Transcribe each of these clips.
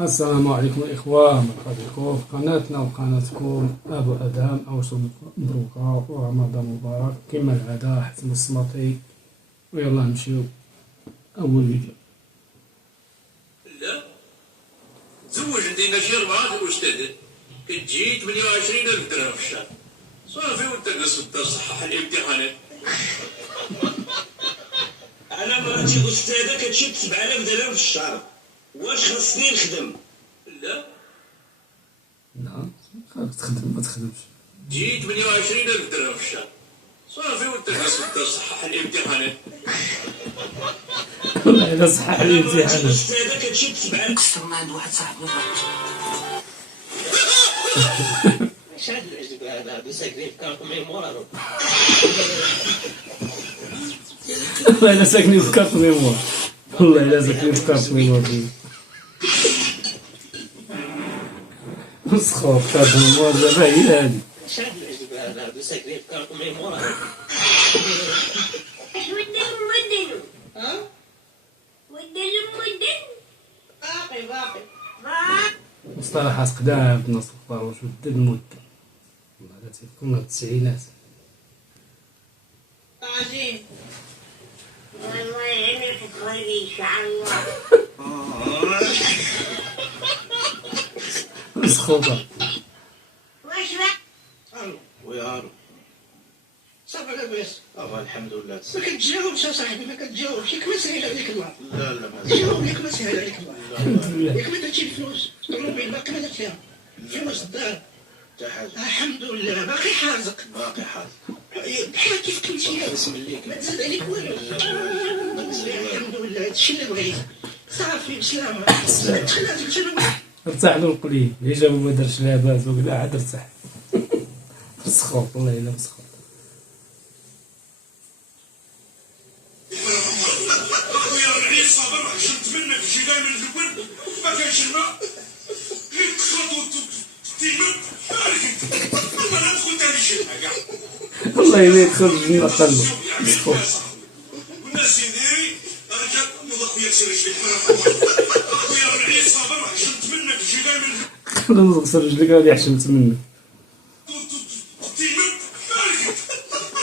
السلام عليكم الإخوة، مرحبا بكم في قناتنا وقناتكم أبو أدهم. أوشو مبروكة ورمضان مبارك كما العادة. حسن السماطي ويلا نمشيو أول فيديو. لا تزوج انت ماشي 4 واش تهدد كتجي 28,000 درهم في الشهر صافي وانت جالس في الدار صحح الامتحانات. انا مراتي استاذه كتشد 7,000 درهم في الشهر، واش خاصني نخدم؟ لا لا خاصك تخدم ما تخدمش. تجي 28,000 درهم في الشهر صافي وانت جالس في الدار صحح الامتحانات. والله إلا صحح انا مراتي الامتحانات. استاذه كتشد 7,000. كسر ما عند واحد صاحبي شاد العجب هذا ساكنين في كارت ميموار. والله إلا ساكنين في كارت ميموار. والله إلا ساكنين في كارت ميموار. مسخوط كارت ميموار دابا هي هادي. شاد العجب هذا ساكنين في كارت ميموار. اش ودلو ها؟ ودلو باقي مصطلحات قدام في النص الفاروش ود المدة. والله لا تيكون التسعينات. عجيب. والله يعمل في قلبي ان شاء الله. مسخوطة. واش بقى؟ الو ويا الو صافي لاباس؟ الحمد لله. ما كتجاوبش اصاحبي، ما كتجاوبش، ياك ما سهل عليك الله. لا ما جاوب، ياك ما سهل عليك الله. الحمد لله. ياك ما درتي الفلوس، الطوموبيل باقي ما درتيها، فلوس الدار حتى حاجه. الحمد لله باقي حازق. بحال كيف كنتي بسم الله ما تزاد عليك والو. الحمد لله هادشي اللي بغيت صافي بسلامه. تخلاتك شنو ارتاح له القليل، هي جابو ما دارش لاباس وقال عاد ارتاح. مسخوط والله الا مسخوط. اخويا العيد صابر شفت منك شي جاي من الاول ما كانش الماء غير تخلط وتيمم ما ندخل تاني شي حاجه. والله الا يدخل الجنة قلبه مسخوط. والناس يديري رجع نوض اخويا كسر رجليك اخويا العيد صابر شفت منك شي جاي من خلينا نغسل رجليك غادي حشمت منك. تيمم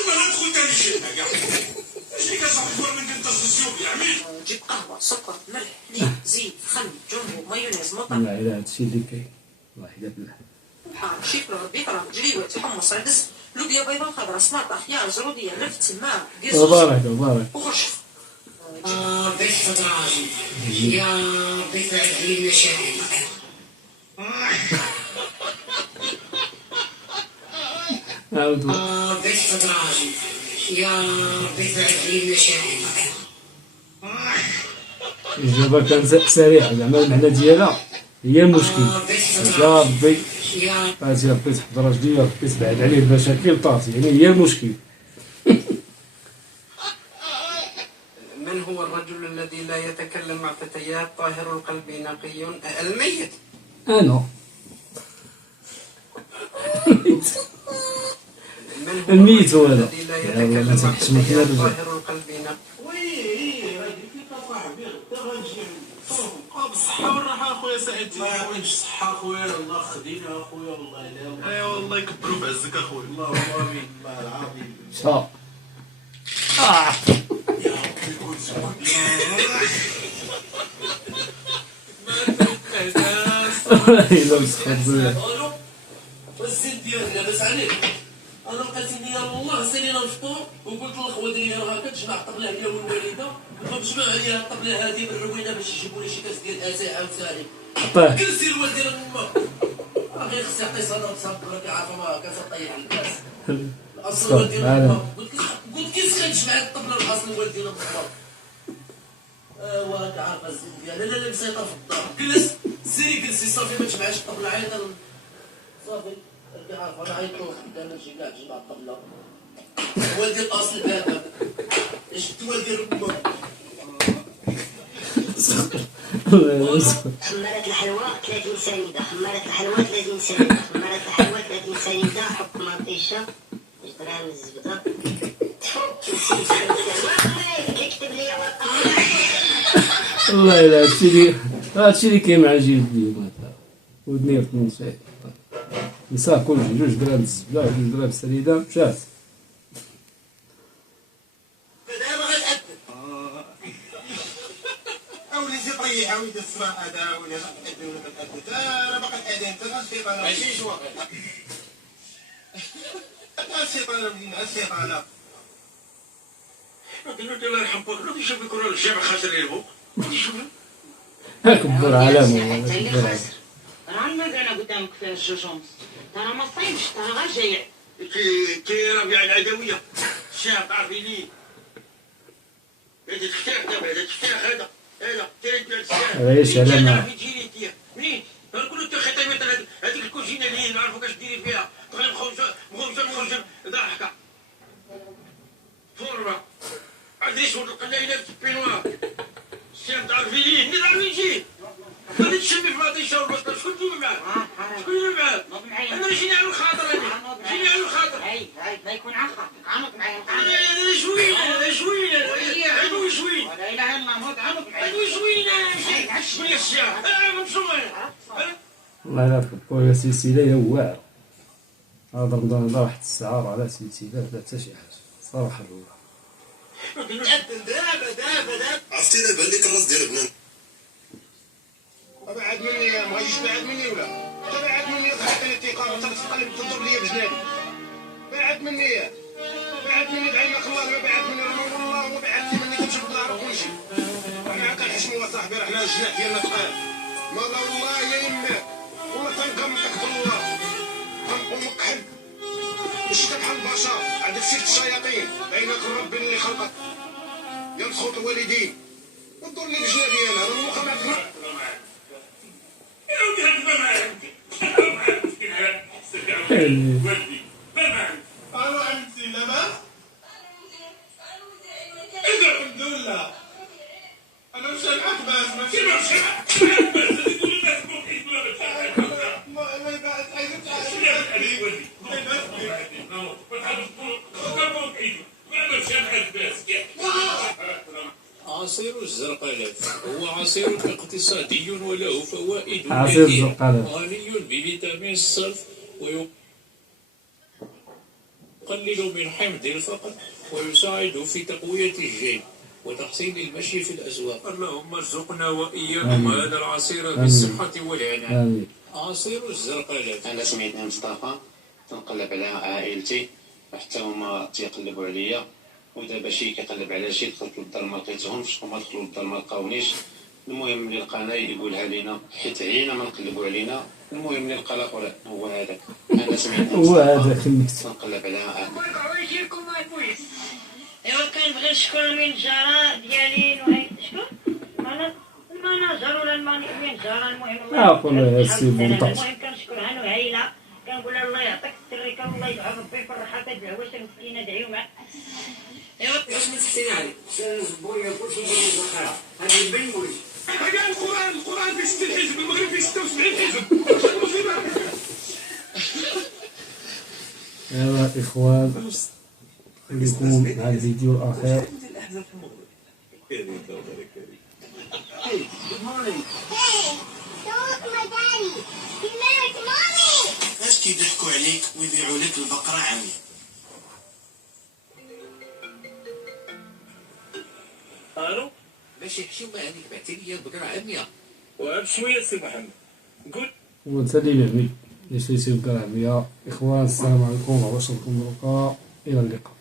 ما ندخل تاني شي حاجه. اش اللي كتصاحب من قد التلفزيون يا عمي؟ جيب قهوة سكر ملح ليم زيت خل جمبو مايونيز مطر والله الا هادشي اللي كاين. والله الا بالله. بحار شيكرا بيكرا جليوات حمص عدس لوبيا بيضاء خضراء سلطة خيار زرودية نفت سماع قزوز مبارك مبارك. وخرشف. بيت فطراجي يا بيت علي المشاعر. عاود بيت فطراجي يا بيت علي المشاعر. الإجابة كانت سريعة زعما المعنى ديالها هي المشكل. يا ربي يا هاتي ربي تحضر رجلي يا ربي تبعد عليه المشاكل طاطي، يعني هي المشكل. من هو الرجل الذي لا يتكلم مع فتيات طاهر القلب نقي الميت؟ أنا من هو الميت هو الرجل هذا. الذي لا يا والله يتكلم مع تحشمك يا فتيات رجل. طاهر القلب نقي؟ بالصحة والراحة أخويا سعيد. ما وينش الصحة أخويا، الله خدينا أخويا والله إلا. أيوا والله يكبروا في عزك أخويا. اللهم آمين الله العظيم. شا يا ربي يكون سبحان إلا مسخوط بزاف. الله. والزين ديالنا لاباس عليك. أنا لقيت لي والله سالينا الفطور وقلت للخوات ديالي راه كتجمع الطبلة هي والوالدة، فبجمع عليها الطبلة هذه بالروينة باش يجيبوا لي شي كاس ديال أتاي عاوتاني. عطاه جلسي الوالد ديال أمك. غير خصها يعطي صلاة بصبر راك عارفة ما كاس طيح على الكاس. الأصل الوالد ديال أمك قلت كي تجمع الطبلة الأصل الوالد ديال أمك. وراك عارفة الزين ديالها لا مسيطر في الدار. جلس سيري جلسي صافي ما تجمعش الطبلة عيط صافي. راك عارفة أنا عيطت قدام نمشي كاع تجمع الطبلة. والدي الأصل هذا. شفت والدي أمك. الله يلا مسخوط. حمالة الحلوى 30 سنيدة، حمالة الحلوى 30 سنيدة، حمالة الحلوى 30 سنيدة، حط مطيشة 10 غرام الزبدة. نسيت ما بغيت كتب لي والله إلا هادشي اللي هادشي اللي كاين مع الجيل اليوم هذا. ودني في شيء نساه كلشي، 2 درهم الزبله 2 درهم السريده مشات. دابا غنأكد وليدي طيح وليدي الصباح هذا ولا غنأكد ولا ما نأكد. انا باقي نأذن انت غنشيطانه ماشي جوا غنشيطانه وليدي غنشيطانه. قلت الله يرحم باك غادي يشوف الكره الجامع خاسر يلهو غادي يشوف كبر علامه حتى اللي كبر خاسر راه المكانه قدامك فيها 2 ونص، ترى ما صايبش، ترى غير جايع. كي ربيع العدويه الشعب تعرفي لي هذا تفتح دابا هذا تفتح هذا تيري عيش علامه. في تجيني انت منين نقولوا انت خطيبات هذيك الكوزينه اللي نعرفوا كاش ديري فيها تقريبا مخرجه ضحكه فورما عندي شغل القلايله في البينوار الشعب تعرفي لي منين عارفين يجي غادي تشمي في مطيشه والبطل شكون اللي معاه؟ شكون اللي معاه؟ انا جيني على الخاطر جيني على الخاطر هاي لا يكون على خاطرك، عمك معايا هذا شوين هذا شوين هذا شوين لا اله الا الله، موت عمك معايا. هذا شوين شكون يا الشيخ مشوين والله الا تكبر سلسله واعره. هذا رمضان هذا واحد الساعه على سلسله لا حتى شي حاجه صراحه الاولى. نأذن دابا عرفتي دابا اللي كراس ديال بنان بعد مني ما غاديش بعد مني ولا بعد مني تعطيني الثقه تقلب تضرب لي بجنابي. بعد مني بعينك الله ما بعد مني والله ما بعدتي مني كنشوف الدار وكلشي. انا كنحشمو صاحبي راه حنا الجناح ديالنا ثقال. ما والله يا يماك والله تنقمطك بالله تنقوم مكحل ماشي بحال البشر عندك سيرة الشياطين عينك ربي اللي خلقك يا مسخوط الوالدين ودور لي بجنابي انا المخ ما عندك. أنا عندي لباس الحمد لله أنا مش معك باس ماشي عصير الزرقالات هو عصير اقتصادي وله فوائد عصير الزرقالات غني بفيتامين الصلف ويقلل من حمض الفقر ويساعد في تقوية الجلد وتحسين المشي في الأسواق. اللهم ارزقنا وإياكم هذا العصير بالصحة والعناية. عصير الزرقالات. أنا سميتني مصطفى، تنقلب على عائلتي حتى هما تيقلبوا عليا، ودابا شي كيقلب على شي دخلت للدار ما لقيتهمش، هما دخلوا للدار ما لقاونيش. المهم ملي لقانا يقولها لينا حيت عينا ما نقلبوا علينا. المهم ملي لقى الاخر هو هذاك. انا سمعت هو هذاك تنقلب على ايوا كنبغي نشكر من الجاره ديالي وهي شكون المناجر ولا المنجره المهم الله السي بونطاط. المهم كنشكرها انا وعيله كنقول لها الله يعطيك السريكه والله يدعو ربي يفرحها كدعوه مسكينه دعيو معك. ايوا واش ما تحسين عليك بويا كلشي ديال الزخره هذه البن ولي هذا القران في 60 حزب المغرب في 76 حزب. ايوا اخوان خليكم مع الفيديو الاخير. اش كيضحكوا عليك ويبيعوا لك البقره عاميه؟ الو ماشي حشومه هذيك بعتي لي البقره عاميه وبشويه السي محمد قول ونسالي العمي اللي شريتي بكره 100. اخوان السلام عليكم ورحمه الله وبركاته، الى اللقاء.